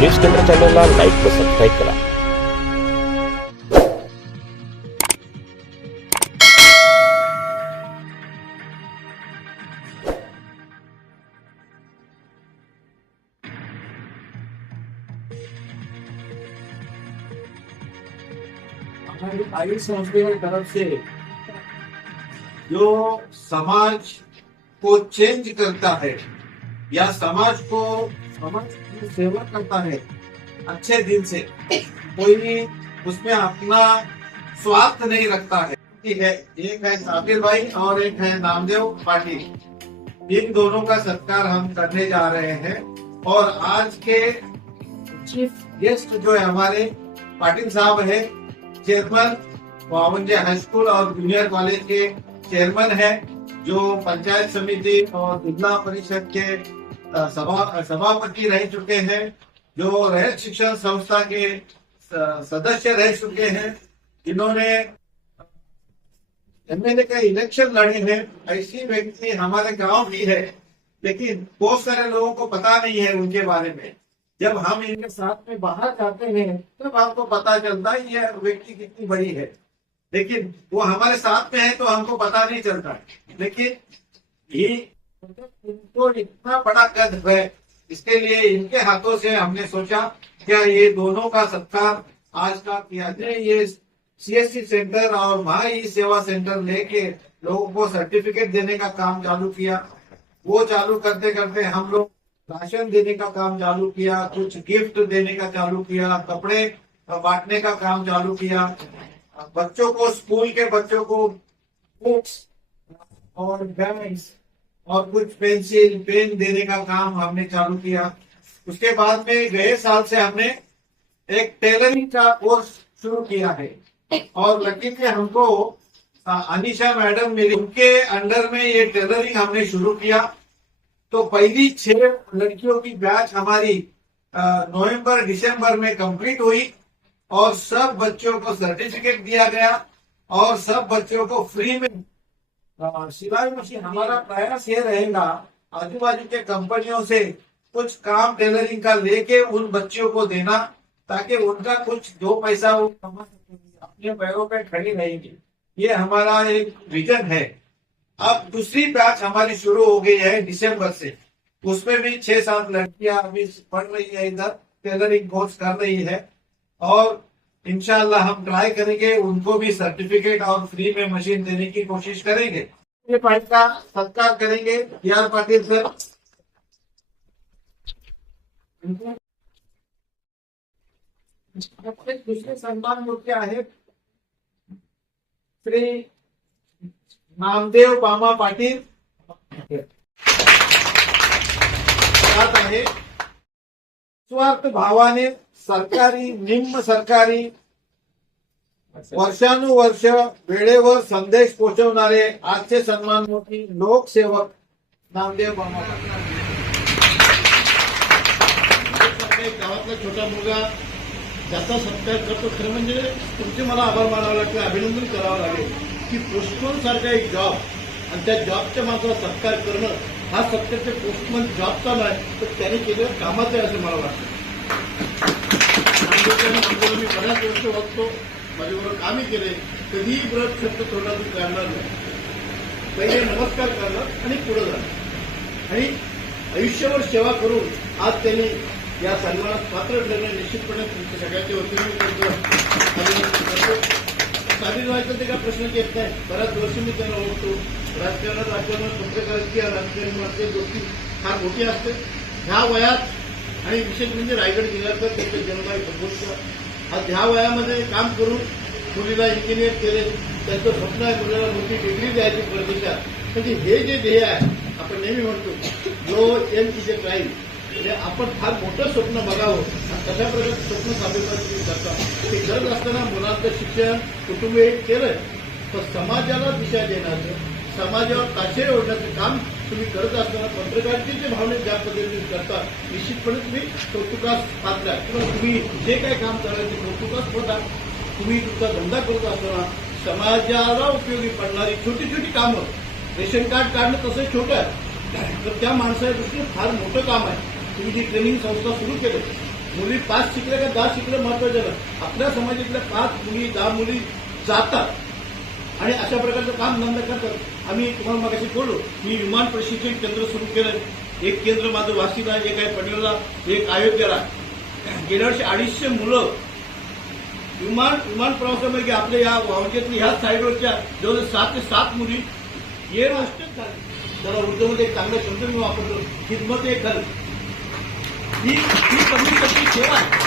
News केंद्र चॅनलला like व सबस्क्राईब करा। से जो समाज को चेंज करता है, या समाज को समाज की सेवा करता है। अच्छे दिल से कोई उसमें अपना स्वार्थ नहीं रखता है। है, एक है साबिर भाई और एक है नामदेव पाटिल। इन दोनों का सत्कार हम करने जा रहे हैं। और आज के चीफ गेस्ट जो है हमारे पाटिल साहब है, चेयरमैन वावंजे हाई स्कूल और जूनियर कॉलेज के चेयरमैन है, जो पंचायत समिति और जिला परिषद के सभा सभापति रह चुके हैं, जो रह शिक्षण संस्था के सदस्य रह चुके हैं जिन्होंने एमएलए का इलेक्शन लड़े हैं, ऐसी व्यक्ति हमारे गाँव की है, लेकिन बहुत सारे लोगों को पता नहीं है उनके बारे में। जब हम इनके साथ में बाहर जाते हैं, तब आपको पता चलता है ये व्यक्ति कितनी बड़ी है। लेकिन वो हमारे साथ में है तो हमको पता नहीं चलता। लेकिन ये इनको इतना बड़ा कद है। इसके लिए इनके हाथों से हमने सोचा, क्या ये दोनों का सत्कार आज का किया जाए? ये सीएससी सेंटर और महा सेवा सेंटर लेके लोगों को सर्टिफिकेट देने का काम चालू किया। वो चालू करते करते हम लोग राशन देने का काम चालू किया, कुछ गिफ्ट देने का चालू किया, कपड़े बांटने का काम चालू किया। बच्चों को स्कूल के बच्चों को बुक्स और बैग्स और कुछ पेंसिल, पेन देने का काम हमने चालू किया। उसके बाद में गए साल से हमने एक टेलरिंग का कोर्स शुरू किया है। और लकीली हमको अनिशा मैडम मेरी उनके अंडर में ये टेलरिंग हमने शुरू किया। तो पहली छह लड़कियों की बैच हमारी नवंबर, दिसंबर में कंप्लीट हुई और सब बच्चों को सर्टिफिकेट दिया गया और सब बच्चों को फ्री में सिलाई मशीन हमारा प्रयास ये रहेगा आजू बाजू के कंपनियों से कुछ काम टेलरिंग का लेके उन बच्चों को देना, ताकि उनका कुछ दो पैसा वो कमा सकेंगे अपने पैरों पे खड़ी रहेंगी। ये हमारा एक विजन है। अब दूसरी बैच हमारी शुरू हो गई है दिसंबर से। उसमें भी छह सात लड़कियाँ अभी पढ़ रही है इधर टेलरिंग कोर्स कर रही है। और इंशाल्लाह हम ट्राई करेंगे, उनको भी सर्टिफिकेट और फ्री में मशीन देने की कोशिश करेंगे। का सत्कार करेंगे डी आर पाटिल सर दुसरे सन्मान मूर्ती श्री नामदेव बामा पाटील। आहे स्वार्थ भावाने सरकारी निम्न सरकारी वर्षानुवर्ष वेळेवर संदेश पोहोचवणारे आजचे सन्मानमूर्ती लोकसेवक नामदेव बाबा गावातला छोटा मुलगा ज्याचा सत्कार करतो खरं म्हणजे तुमचे मला आभार मानावं लागतील अभिनंदन करावं लागेल की पोस्टमन सारखा एक जॉब आणि त्या जॉबच्या माणसाला सत्कार करणं हा सत्याचे पोस्टमन जॉबचा नाही तर त्याने केलेल्या कामाचं आहे असं मला वाटतं. मी बऱ्याच वर्ष बघतो माझ्याबरोबर कामही केले. कधीही व्रत शब्द तोंडातून काढणार नाही. पहिले नमस्कार करणार आणि पुढे जाणार आणि आयुष्यभर सेवा करून आज त्यांनी या सन्मानात पात्र ठरणे निश्चितपणे तुमच्या सगळ्याच्या वतीने मी करतो. साधीर व्हायचं ते काय प्रश्न येत नाही. बऱ्याच वर्ष मी त्यांना ओळखतो. राजकारणात राजकारणात पत्रकारांची राजकारणी असते गोष्टी फार मोठी असते. ह्या वयात आणि विशेष म्हणजे रायगड जिल्ह्यातलं त्यांचं जन्म आहे संपुष्ट आज ह्या वयामध्ये काम करून मुलीला इंजिनियर केले त्यांचं स्वप्न आहे मुलीला मोठी डिग्री द्यायची परदेशात म्हणजे हे जे ध्येय आहे आपण नेहमी म्हणतो जो एम इज ए म्हणजे आपण फार मोठं स्वप्न बघावं आणि कशा प्रकारचं स्वप्न साबित तुम्ही करता. ते करत असताना मुलांचं शिक्षण कुटुंब हे तर समाजाला दिशा देण्याचं समाजावर ताशेरे ओढण्याचं काम तुम्ही करत असताना पत्रकारितेच्या भावनेत ज्या पद्धतीने करता निश्चितपणे तुम्ही कौतुकास पात्र किंवा तुम्ही जे काय काम करायचं ते कौतुकास होता तुम्ही तुमचा धंदा करत असताना समाजाला उपयोगी पडणारी छोटी छोटी कामं रेशन कार्ड काढणं तसं छोटं आहे. तर त्या माणसाच्या दृष्टीने फार मोठं काम आहे. तुम्ही जी ट्रेनिंग संस्था सुरू केलं मुली पाच शिकल्या का दहा शिकलं महत्वाचं आपल्या समाजातल्या पाच मुली दहा मुली जातात. आणि अशा प्रकारचं काम धंदा करतात आम्ही तुम्हाला मगाशी बोललो मी विमान प्रशिक्षण केंद्र सुरू केलं. एक केंद्र माझं वाशीला एक आहे पनवेलला एक अयोध्येला. गेल्या वर्षी अडीचशे मुलं विमान विमान प्रवासामध्ये आपल्या या वावजेतली ह्या साईडवरच्या जवळ सात ते सात मुली. ये मास्टर झाले. त्याला ऊर्जेमध्ये एक चांगला शब्द मी वापरतो. खिदमत एक झाली. ही ही कमी कशी सेवा आहे.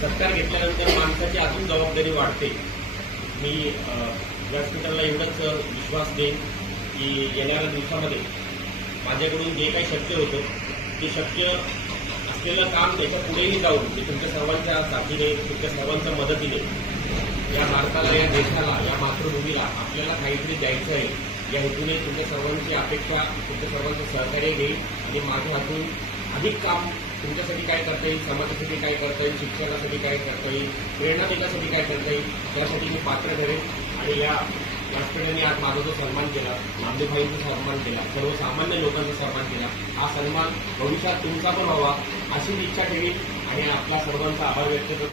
सत्कार घेतल्यानंतर माणसाची अजून जबाबदारी वाढते. मी व्यासपीठाला एवढंच विश्वास देईन की येणाऱ्या दिवसामध्ये माझ्याकडून जे काही शक्य होतं ते शक्य असलेलं काम त्याच्या पुढेही जाऊन ते तुमच्या सर्वांच्या साथीने तुमच्या सर्वांच्या मदतीने या भारताला या देशाला या मातृभूमीला आपल्याला काहीतरी द्यायचं आहे. या हेतूने तुमच्या सर्वांची अपेक्षा तुमच्या सर्वांचं सहकार्य घेईल आणि माझ्या हातून अधिक काम तुमच्यासाठी काय करता येईल समाजासाठी काय करता येईल शिक्षणासाठी काय करता येईल प्रेरणा देण्यासाठी काय करता येईल त्यासाठी मी पात्र ठरेल आणि या व्यासपीठाने आज माझा जो सन्मान केला नामदेवभाईंचा सन्मान केला सर्वसामान्य लोकांचा सन्मान केला. हा सन्मान भविष्यात तुमचा पण व्हावा अशी इच्छा ठेवी आणि आपल्या सर्वांचा आभार व्यक्त करतो.